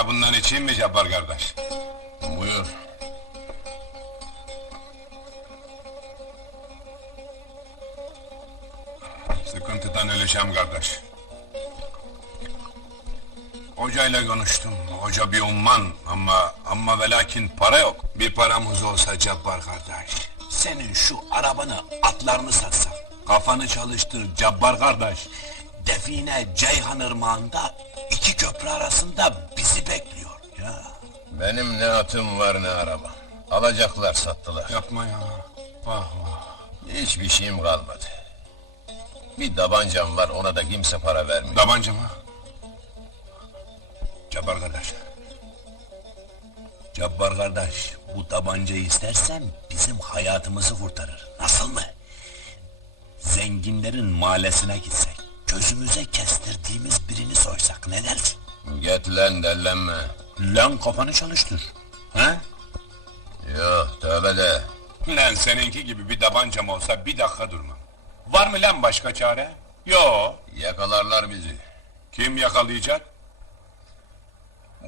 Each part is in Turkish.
Şarabından içeyim mi Cabbar kardeş? Buyur. Sıkıntıdan öleceğim kardeş. Hocayla konuştum. Hoca bir umman ama ama ve lakin para yok. Bir paramız olsa Cabbar kardeş. Senin şu arabanı, atlarını satsak. Kafanı çalıştır Cabbar kardeş. Define Ceyhan Irmağı'nda köprü arasında bizi bekliyor. Ya Benim ne atım var ne araba. Alacaklar sattılar. yapma ya. Vah vah. Hiçbir şeyim kalmadı. Bir tabancam var ona da kimse para vermiyor. Tabanca mı? Cabbar kardeş. Cabbar kardeş, bu tabancayı istersen bizim hayatımızı kurtarır. Nasıl mı? Zenginlerin mahallesine gitsek, gözümüze kestirdiğimiz birini soysak ne dersin? Get lan dellenme. Lan kafanı çalıştır. He? Yok tövbe de. Lan seninki gibi bir tabancam olsa bir dakika durmam. Var mı lan başka çare? Yo. Yakalarlar bizi. Kim yakalayacak?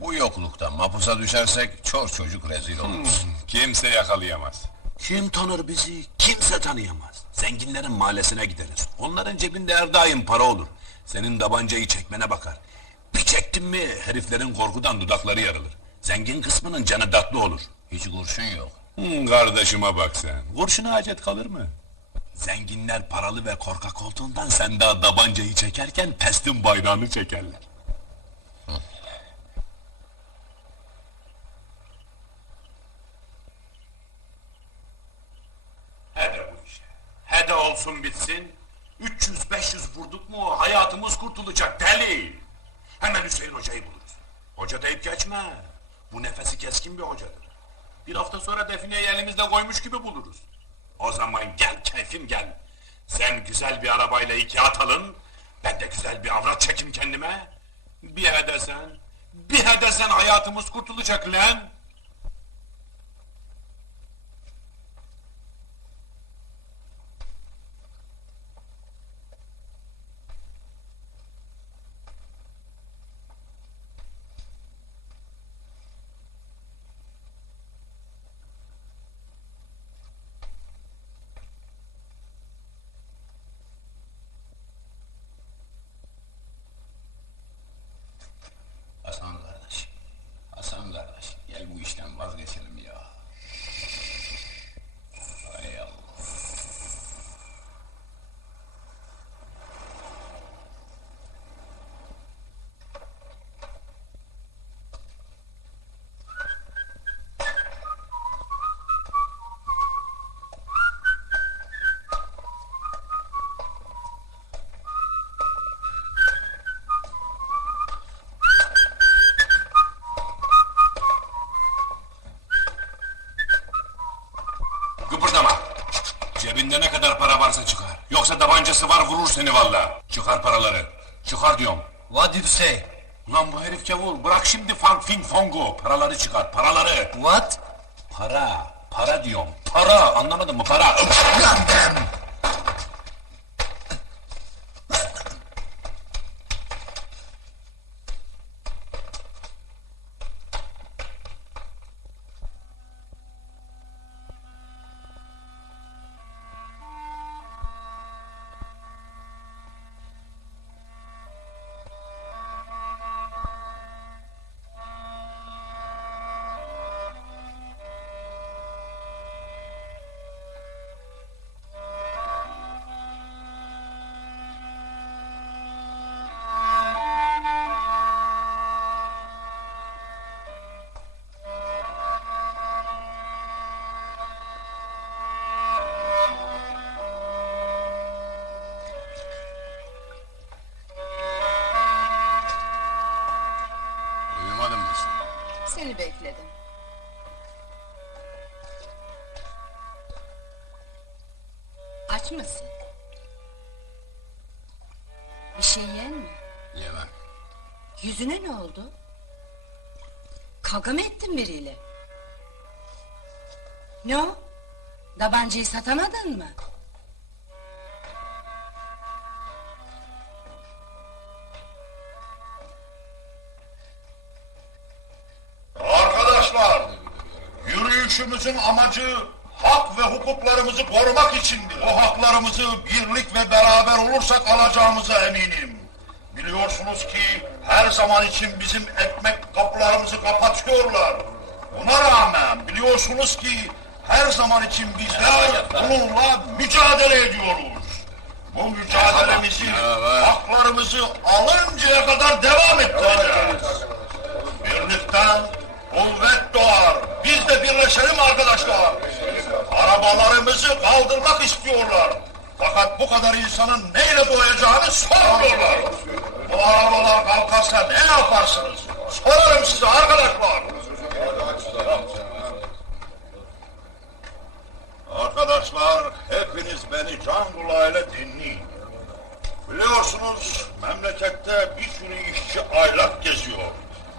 Bu yoklukta mapusa düşersek çor çocuk rezil oluruz. Kimse yakalayamaz. Kim tanır bizi? Kimse tanıyamaz. Zenginlerin mahallesine gideriz. Onların cebinde her daim para olur. Senin tabancayı çekmene bakar. Bir çektin mi heriflerin korkudan dudakları yarılır. Zengin kısmının canı tatlı olur. Hiç kurşun yok. Hmm, kardeşime bak sen. Kurşuna hacet kalır mı? Zenginler paralı ve korkak olduğundan sen daha tabancayı çekerken testin bayrağını çekerler. Hede bu işe. Hede olsun bitsin. 300-500 vurduk mu hayatımız kurtulacak deli. Hemen Hüseyin Hoca'yı buluruz. Hoca deyip geçme. Bu nefesi keskin bir hocadır. Bir hafta sonra defineyi elimizde koymuş gibi buluruz. O zaman gel keyfim gel. Sen güzel bir arabayla iki at alın. Ben de güzel bir avrat çekim kendime. Bir hedesen, bir hedesen hayatımız kurtulacak lan. Hasan kardeş. Hasan kardeş. Gel bu işten vazgeçelim ya. Hay Allah. Kıpırdama. Cebinde ne kadar para varsa çıkar. Yoksa tabancası var vurur seni valla. Çıkar paraları. Çıkar diyorum. What did you say? Ulan bu herif gavur. Bırak şimdi fang fing fongo. Paraları çıkar. Paraları. What? Para. Para diyorum. Para. Anlamadın mı? Para. Goddamn! aç mısın? Bir şey yiyen mi? Yemem. Yüzüne ne oldu? Kavga mı ettin biriyle? Ne o? Dabancayı satamadın mı? Arkadaşlar, yürüyüşümüzün amacı hak ve hukuklarımızı korumak içindir. O haklarımızı birlik ve beraber olursak alacağımıza eminim. Biliyorsunuz ki her zaman için bizim ekmek kapılarımızı kapatıyorlar. Buna rağmen biliyorsunuz ki her zaman için bizler bununla mücadele ediyoruz. Bu mücadelemizi, haklarımızı alıncaya kadar devam ettireceğiz. Birlikten kuvvet doğar. Biz de birleşelim arkadaşlar. Arabalarımızı kaldırmak istiyorlar. Fakat bu kadar insanın neyle doyacağını sormuyorlar. Bu arabalar kalkarsa ne yaparsınız? Sorarım size arkadaşlar. Arkadaşlar hepiniz beni can kulağıyla dinleyin. Biliyorsunuz memlekette bir sürü işçi aylak geziyor.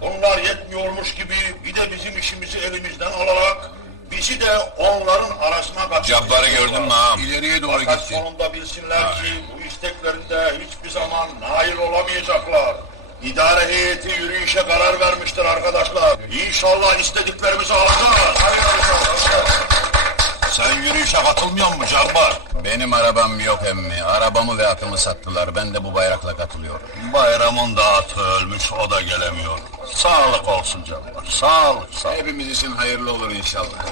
Onlar yetmiyormuş gibi bir de bizim işimizi elimizden alarak bizi de onların arasına katacak. Cabbarı gördün mü ağam? İleriye doğru Fakat gitti. sonunda bilsinler ki bu isteklerinde hiçbir zaman nail olamayacaklar. İdare heyeti yürüyüşe karar vermiştir arkadaşlar. İnşallah istediklerimizi alacağız. Sen yürüyüşe katılmıyor musun Cabbar? Benim arabam yok emmi. Arabamı ve atımı sattılar. Ben de bu bayrakla katılıyorum. Bayramın da atı ölmüş, o da gelemiyor. Sağlık olsun Cabbar, sağlık, sağlık. Hepimiz için hayırlı olur inşallah.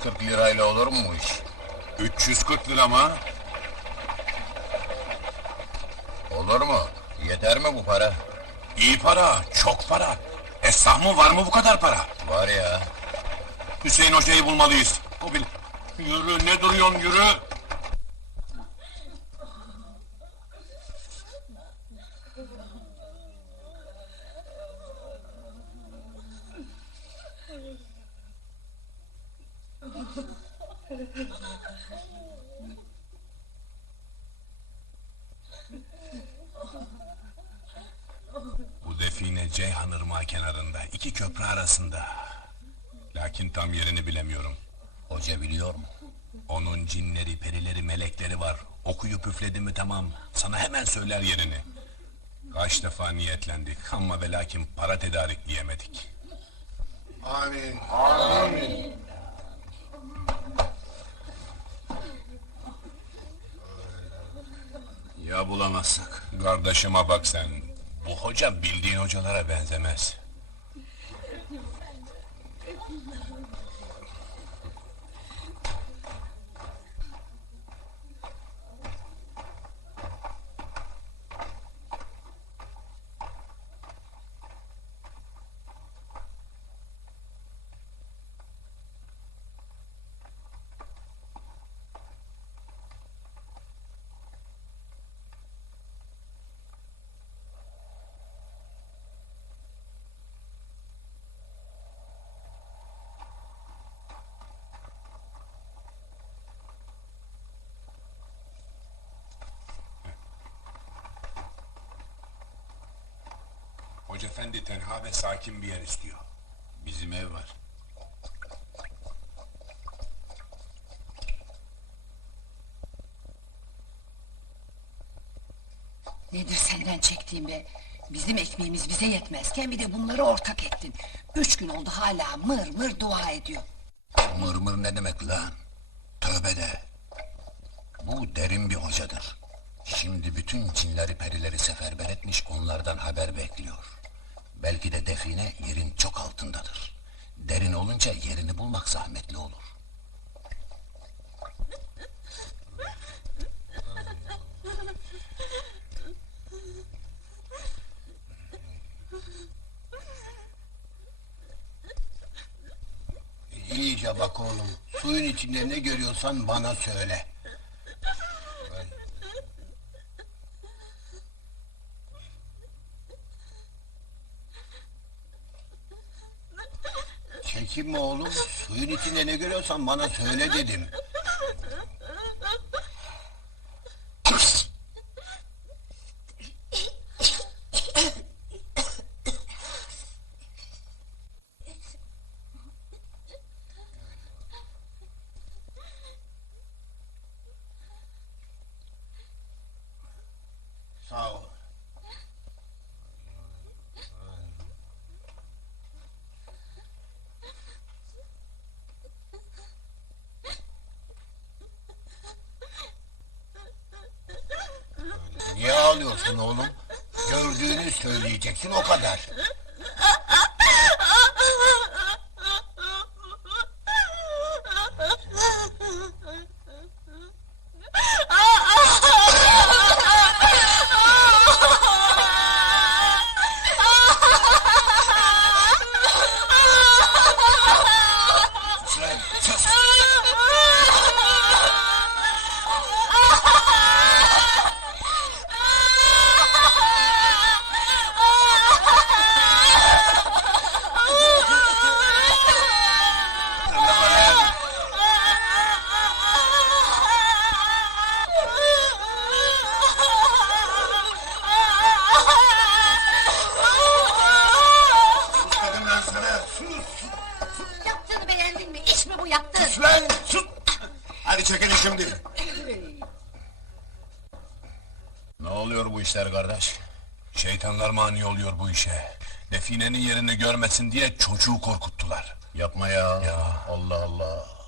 ...340 lirayla olur mu iş? 340 lira mı? Olur mu? Yeter mi bu para? İyi para, çok para. Esnaf mı var mı bu kadar para? Var ya. Hüseyin Hoca'yı bulmalıyız. Kobil, yürü ne duruyorsun yürü. Bu define Ceyhan Irmağı kenarında, iki köprü arasında. Lakin tam yerini bilemiyorum. Hoca biliyor mu? Onun cinleri, perileri, melekleri var. Okuyup üfledi mi tamam. Sana hemen söyler yerini. Kaç defa niyetlendik ama ve lakin para tedarikleyemedik. Ya bulamazsak? Kardeşime bak sen. Bu hoca bildiğin hocalara benzemez. Hoca efendi tenha ve sakin bir yer istiyor. Bizim ev var. Nedir senden çektiğim be? Bizim ekmeğimiz bize yetmezken bir de bunları ortak ettin. Üç gün oldu hala mır mır dua ediyor. Mırmır ne demek lan? Tövbe de. Bu derin bir hocadır. Şimdi bütün cinleri perileri seferber etmiş onlardan haber bekliyor. Belki de define yerin çok altındadır. Derin olunca yerini bulmak zahmetli olur. İyice bak oğlum. Suyun içinde ne görüyorsan bana söyle. Çekinme oğlum. Suyun içinde ne görüyorsan bana söyle dedim. Ağlıyorsun oğlum? Gördüğünü söyleyeceksin o kadar. Bu yaptığın? Lan sus. Hadi çekilin şimdi. Ne oluyor bu işler kardeş? Şeytanlar mani oluyor bu işe. Definenin yerini görmesin diye çocuğu korkuttular. Yapma ya. Allah Allah.